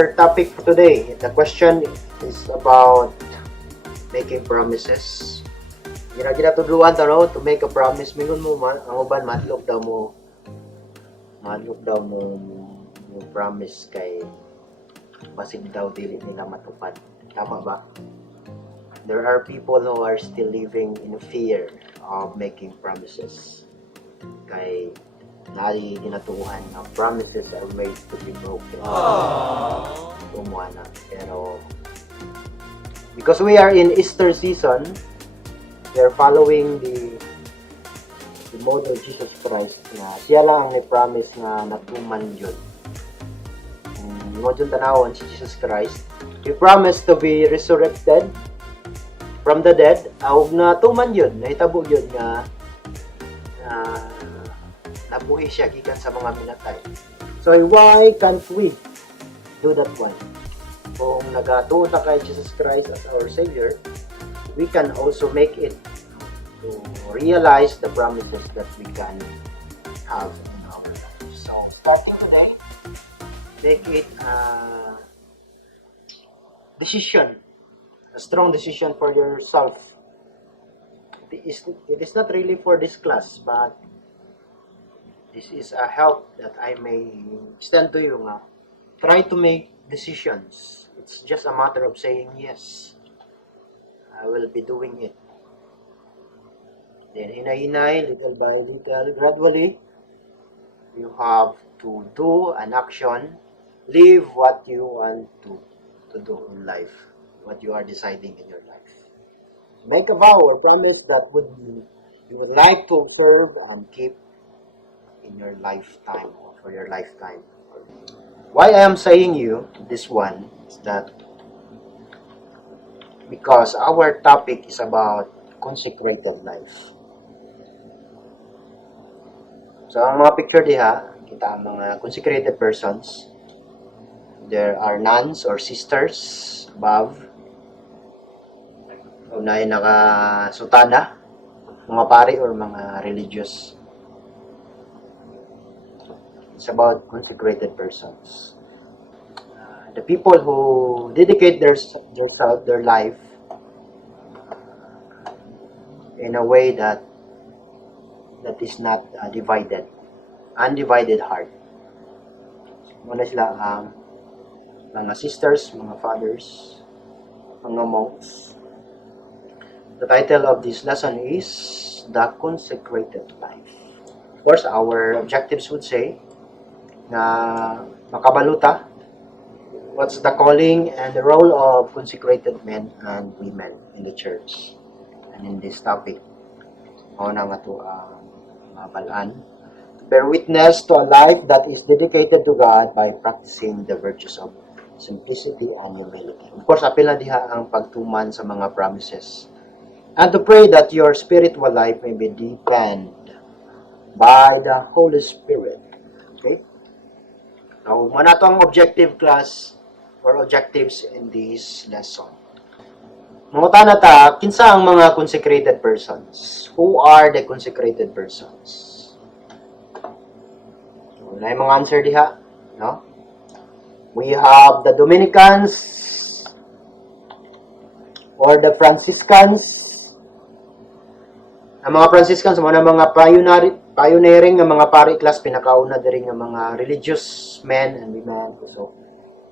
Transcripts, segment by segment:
Our topic for today, the question is about making promises. Ginatudluan to no, to make a promise. Mingon mo man, ang uban madlok daw mo mo promise kay basig daw dili nila matupad. Tama ba? There are people who are still living in fear of making promises. Kay nari ginatuhan na promises are made to be broken. Tumuana. Pero because we are in Easter season, we are following the model Jesus Christ na siya lang ang ni-promise na natuman yun. Mo dyan tanawon si Jesus Christ, He promised to be resurrected from the dead. Awag na tuman yun, nahitabo yun nga nabuhi siya gikan sa mga minatay. So why can't we do that one? Kung nagatuon ta kay Jesus Christ as our Savior, we can also make it to realize the promises that we can have in our life. So starting today, make it a decision, a strong decision for yourself. It is not really for this class, but this is a help that I may extend to you nga. Try to make decisions. It's just a matter of saying yes. I will be doing it. Then hinay-hinay, little by little, gradually, you have to do an action. Live what you want to do in life. What you are deciding in your life. Make a vow or promise that you would like to observe and keep in your lifetime or for your lifetime. Why I am saying you this one is that because our topic is about consecrated life. So ang mga picture diha, kita ang mga consecrated persons. There are nuns or sisters above. Unay nakasutana, mga pari or mga religious. It's about consecrated persons. The people who dedicate their life in a way that is not divided, undivided heart. Muna sila mga sisters, mga fathers, mga monks. The title of this lesson is The Consecrated Life. Of course, our objectives would say na makabaluta what's the calling and the role of consecrated men and women in the church. And in this topic, na nga ito mabalaan. Bear witness to a life that is dedicated to God by practicing the virtues of simplicity and humility. Of course, apil na diha ang pagtuman sa mga promises. And to pray that your spiritual life may be deepened by the Holy Spirit. Okay? Now, muna ito ang objective class or objectives in this lesson. Mangutan na ta, kinsa ang mga consecrated persons? Who are the consecrated persons? Wala yung mga answer diha, no? We have the Dominicans or the Franciscans. Ang mga Franciscans, mga pioneering ng mga pari class, pinakauna din ng mga religious men and women. So,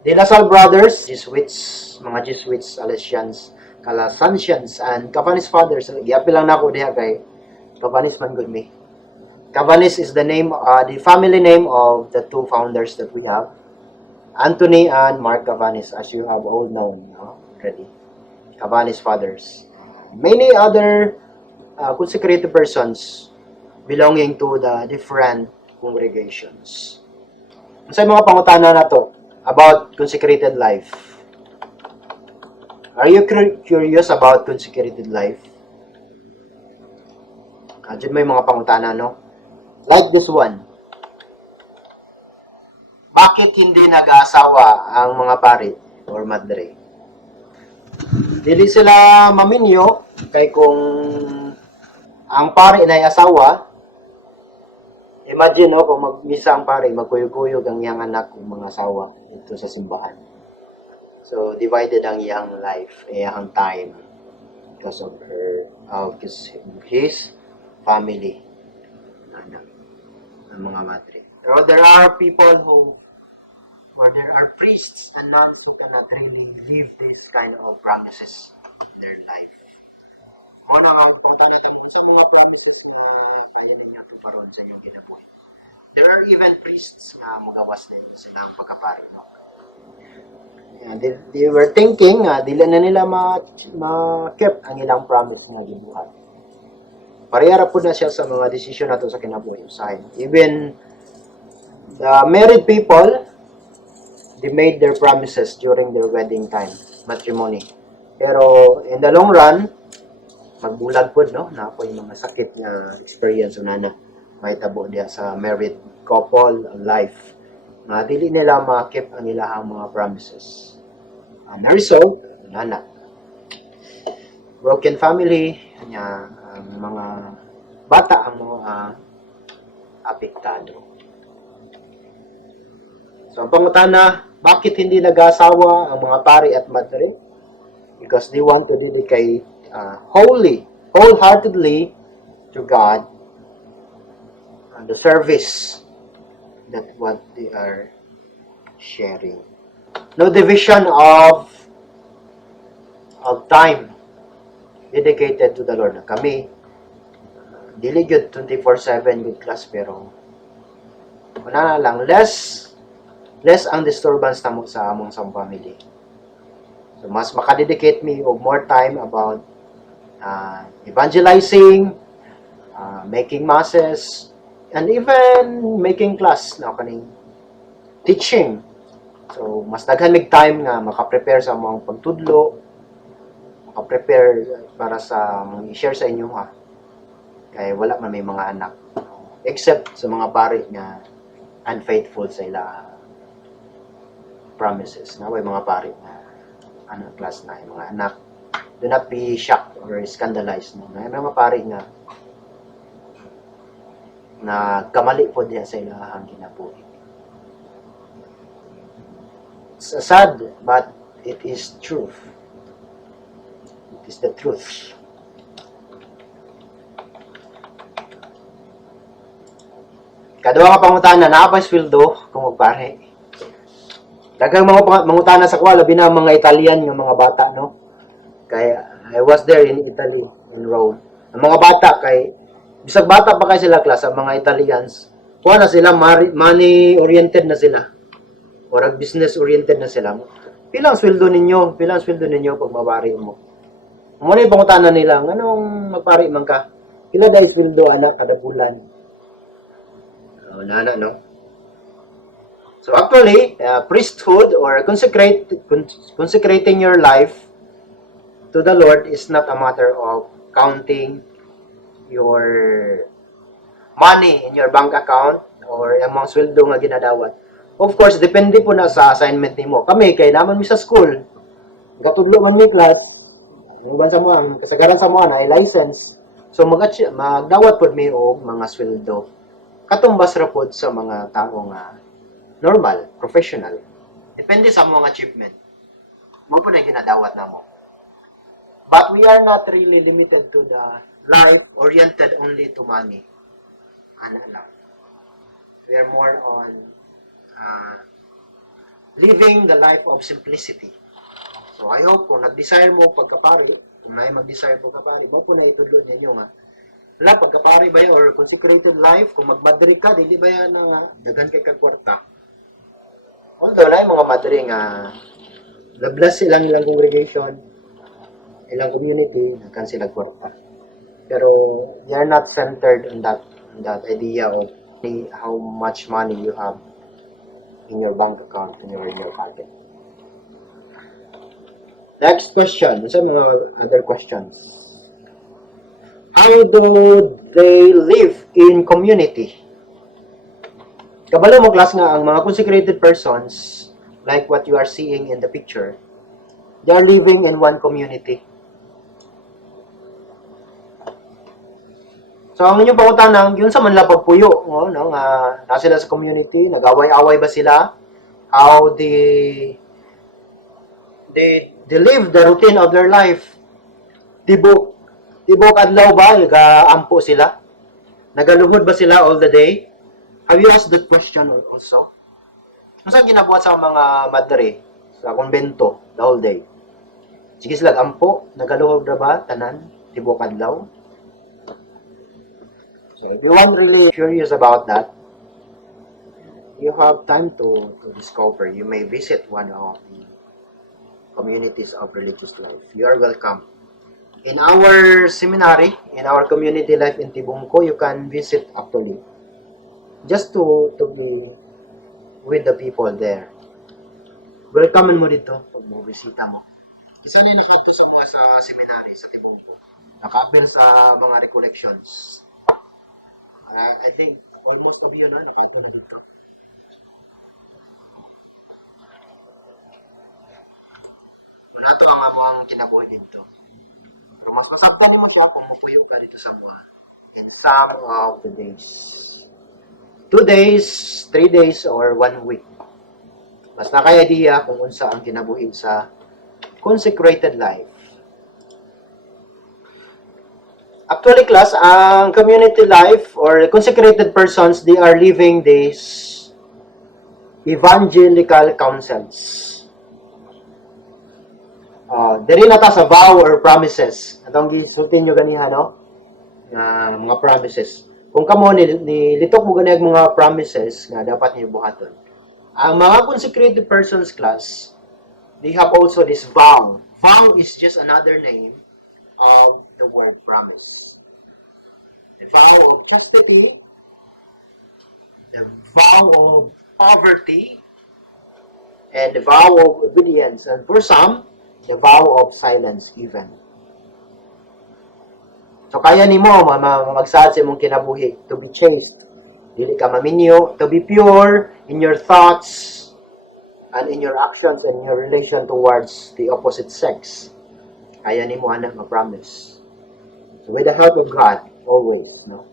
the La Salle Brothers, Jesuits, mga Jesuits, Salesians, Calasantians, and Cabanis Fathers. Giapil lang na ako diha kay Cabanis man good me. Cabanis is the name, the family name of the two founders that we have, Anthony and Mark Cabanis, as you have all known already. Cabanis Fathers. Many other consecrated persons belonging to the different congregations. Sa mga pangutana na to about consecrated life. Are you curious about consecrated life? Diyan may mga pangutana, no? Like this one. Bakit hindi nag-aasawa ang mga pari or madre? Dili sila maminyo kay kung ang pari na asawa, imagine kung mag-misa ang pari, magkuyog-kuyog ang iyang anak kung mga asawa dito sa simbahan. So divided ang iyang life, iyang time because of his family, anak, ng mga madre. So there are people who, or there are priests and nuns who cannot really live this kind of promises in their life. Muna nga, punta natin mo sa mga promises na kaya ninyo tuparon sa inyong kinabuhi. There are even priests na magawas na yun sila ang pagkapari. No? And they were thinking, dili na nila ma-keep ang ilang promise nga gibuhat. Parehara po na siya sa mga desisyon nato sa kinabuhi. Even the married people, they made their promises during their wedding time, matrimony. Pero in the long run, magbulag po, no? Na po yung mga sakit na experience na may tabo diya sa married couple life. Na dili nila ma-keep ang ilahang mga promises. And the result, nana. Broken family, mga bata ang mga apektado. So, ang pangutana, bakit hindi nag-asawa ang mga pari at madre? Because they want to dedicate wholeheartedly to God and the service that what they are sharing. No division of time dedicated to the Lord. Kami, dili gyud 24/7 good class, pero wala na lang, less ang disturbance namo sa among family. So mas makadedicate me of more time about evangelizing, making masses, and even making class na kaning teaching. So mas daghan mig time nga maka-prepare sa mga pagtudlo, maka-prepare para sa i-share sa inyo ha. Kaya wala man may mga anak, except sa mga pari nga unfaithful sa ila promises. Na may mga pari na anak class na yung mga anak. Do not be shocked or scandalized. No? May mga pari na kamali po diya sa ilahang kinabuhi. It's sad, but it is truth. It is the truth. Kadua ka pangutana, naapay sweldo kung magpare. Daghang mga mangutana sa kuha, labi na mga Italian, ng mga bata, no? Kaya, I was there in Italy, in Rome. Ang mga bata, bisag bata pa kayo sila class, ang mga Italians, kuha na sila, money-oriented na sila. Or business-oriented na sila. Pilang sweldo ninyo pag mabari mo? Muna yung pangutana nila, anong magpari man ka? Pila dahil sweldo, anak, kada bulan? No? So actually, priesthood or consecrating your life to the Lord is not a matter of counting your money in your bank account or ang mga sweldo nga ginadawat. Of course, depende po na sa assignment nimo. Kami, kay naman mi sa school, gatudlo man mi class, ang kasagaran sa mo na ay license. So magdawat pod mi og mga sweldo. Katumbas ra pod sa mga tao nga normal, professional. Depende sa mga achievement. Mo po na ginadawat namo. But we are not really limited to the life oriented only to money. Ano lang. We are more on living the life of simplicity. So I hope kung nag-desire mo pagkapari, kung may mag-desire pagkapari, mo po na itudlo ninyo nga. Wala, pagkapari ba yan, or consecrated life, kung mag-madri ka, hindi ba yan nga, dagan kay kakwarta. Although, na yung mga madri nga, na-bless ilang congregation, ilang community, nagkan sila kwarta. Pero, they are not centered on that idea of how much money you have in your bank account, in your pocket. Next question. Sa mga other questions. How do they live in community? Kabalo mo class nga ang mga consecrated persons, like what you are seeing in the picture, they are living in one community. So, ang inyong pangutanang, yun sa manla pagpuyo, no, nasa sila sa community, nag-away-away ba sila? How they they live the routine of their life. Tibok adlaw ba nagaampo sila? Nagaluhod ba sila all the day? Have you asked that question also? Ano sa ginabuhat sa mga madre sa konbento the whole day? Sige sila ampo, nagaluhod na ba tanan tibok adlaw? So if you want really curious about that, you have time to discover. You may visit one of the communities of religious life. You are welcome. In our seminary, in our community life in Tibungko, you can visit actually. Just to be with the people there. Welcome mo dito pag mo bisita mo. Isa na nakadto sa mga sa seminary sa Tibungko. Nakapil sa mga recollections. I think almost of you na nakadto na dito. Nato ang among kinabuhi dito. Pero mas masabtan nimo siya kung mupuyo ka dito sa mga in some of the days. 2 days, 3 days, or 1 week. Mas nakay-idea kung unsa ang kinabuhi sa consecrated life. Actually, class, ang community life or consecrated persons, they are living these evangelical counsels. Diri na ta sa vow or promises. Atong gisultin nyo ganiha, no? Mga promises. Kung kamo nilitok mo ganiyang mga promises nga dapat niyo buhaton. Ang mga consecrated persons class, they have also this vow. Vow is just another name of the word promise. The vow of chastity, the vow of poverty, and the vow of obedience. And for some, the vow of silence even. So kaya nimo magsad sa imong kinabuhi to be chaste, dili ka maminyo, to be pure in your thoughts and in your actions and your relation towards the opposite sex. Kaya nimo ana ma-promise. So with the help of God always, no?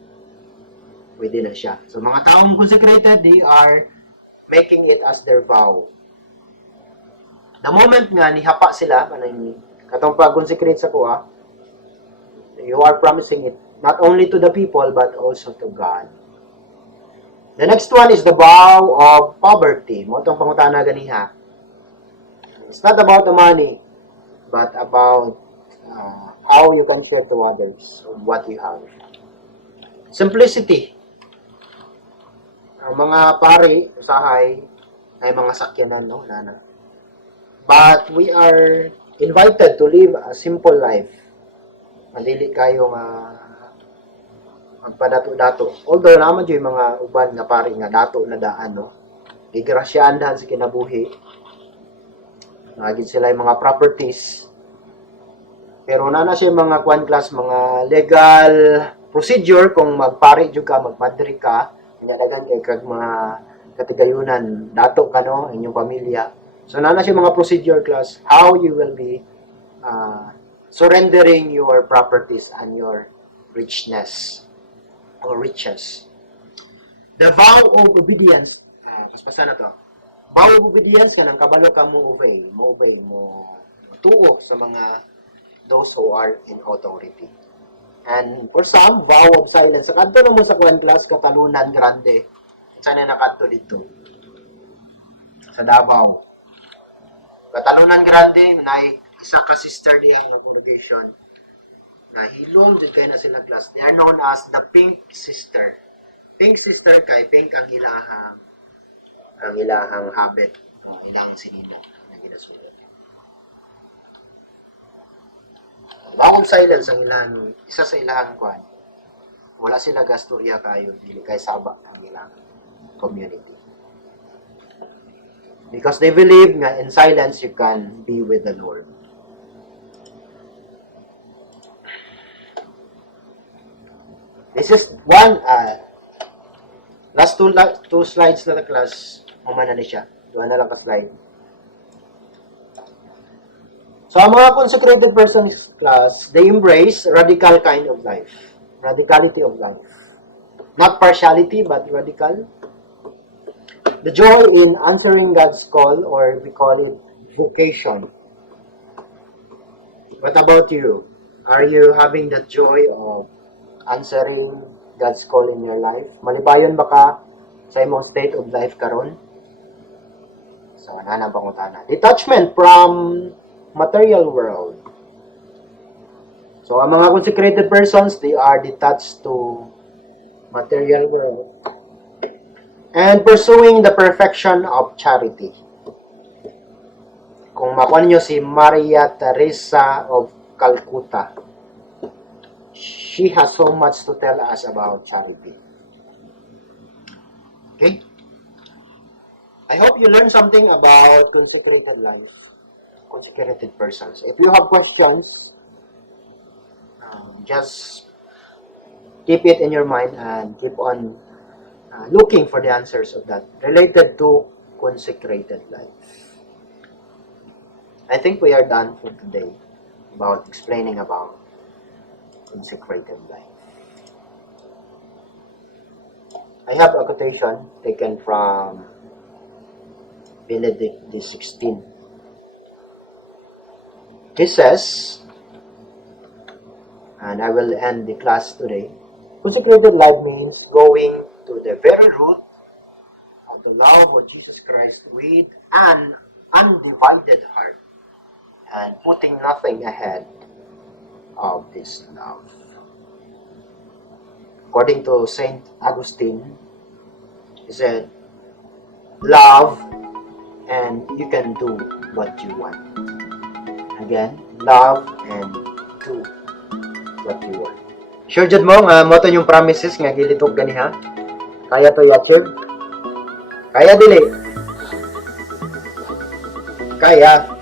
Pwede na siya. So mga taong consecrated, they are making it as their vow. The moment nga nihapa sila, katong pag-consecrate sa kuha, you are promising it not only to the people but also to God. The next one is the vow of poverty. Mo itong pangutana ganiha. It's not about the money, but about how you can share to others what you have. Simplicity. Ang mga pari, usahay, ay mga sakyanan, no? Nana. But we are invited to live a simple life. Madili kayo magpadato-dato. Although naman yung mga uban nga pari nga dato na daan, no? Igrasyahan dahan sa kinabuhi. Naging sila yung mga properties. Pero nana siya mga kwan class, mga legal procedure kung magpari jud ka, magpadri ka, dagan kay kag mga katigayunan, dato ka no, inyong pamilya. So nana siya mga procedure class, how you will be surrendering your properties and your richness or riches. The vow of obedience, paspasa na to. Vow of obedience, kanang kabalo ka mo obey, mo tuo sa mga those who are in authority. And for some, vow of silence. Sa kanto naman sa kwan class, Katalunan Grande. Sana nakanto dito. Sa Davao. Katalunan Grande, na isa ka sister niya ng congregation. Na hilom, dyan kayo na sila class. They are known as the Pink Sister. Pink Sister kay Pink ang ilahang habit. Ilahang sinino na ginasulat. Vow of silence ang isa sa ilahang kwan. Wala sila gasturya kayo, dili kay saba ang ilang community. Because they believe nga in silence you can be with the Lord. This is one last two slides na the class. Mamana na siya. Doon na lang ka-slide. So, ang mga consecrated persons class, they embrace radical kind of life. Radicality of life. Not partiality, but radical. The joy in answering God's call, or we call it vocation. What about you? Are you having the joy of answering God's call in your life? Malibayon ba ka sa imong state of life karon? So, nanang pangutana. Detachment from material world. So, ang mga consecrated persons, they are detached to material world and pursuing the perfection of charity. Kung makuha niyo si Maria Teresa of Calcutta, she has so much to tell us about charity. Okay? I hope you learned something about consecrated life, consecrated persons. If you have questions, just keep it in your mind and keep on looking for the answers of that related to consecrated life. I think we are done for today about explaining about consecrated life. I have a quotation taken from Benedict XVI. He says, and I will end the class today, consecrated life means going to the very root of the love of Jesus Christ with an undivided heart and putting nothing ahead of this love. According to Saint Augustine, he said, love and you can do what you want. Again, love and do what you want. Sure jud mo nga mo to yung promises nga gilitog ganiha. Kaya to i-achieve? Kaya dili. Kaya.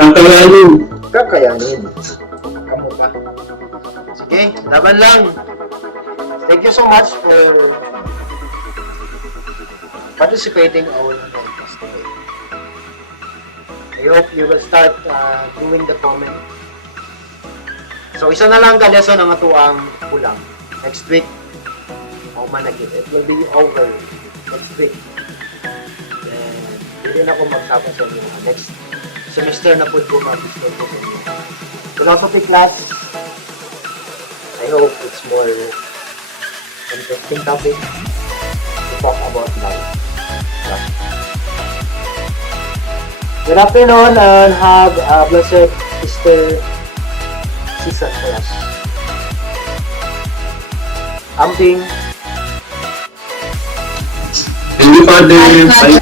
Kakayanin. Kakayanin. Kamu ba? Sige, laban lang. Thank you so much for participating in our podcast today. I hope you will start doing the comment. So, isa na lang kalyason ang atuang kulang. Next week, it will be over next week. And hindi na ako magtapos sa inyo. Next semester na po ko mag-start po sa inyo. Philosophy class, I hope it's more interesting topic to talk about life. Good afternoon and have a blessed Easter season for us. Amping. Thank you, Father. Bye.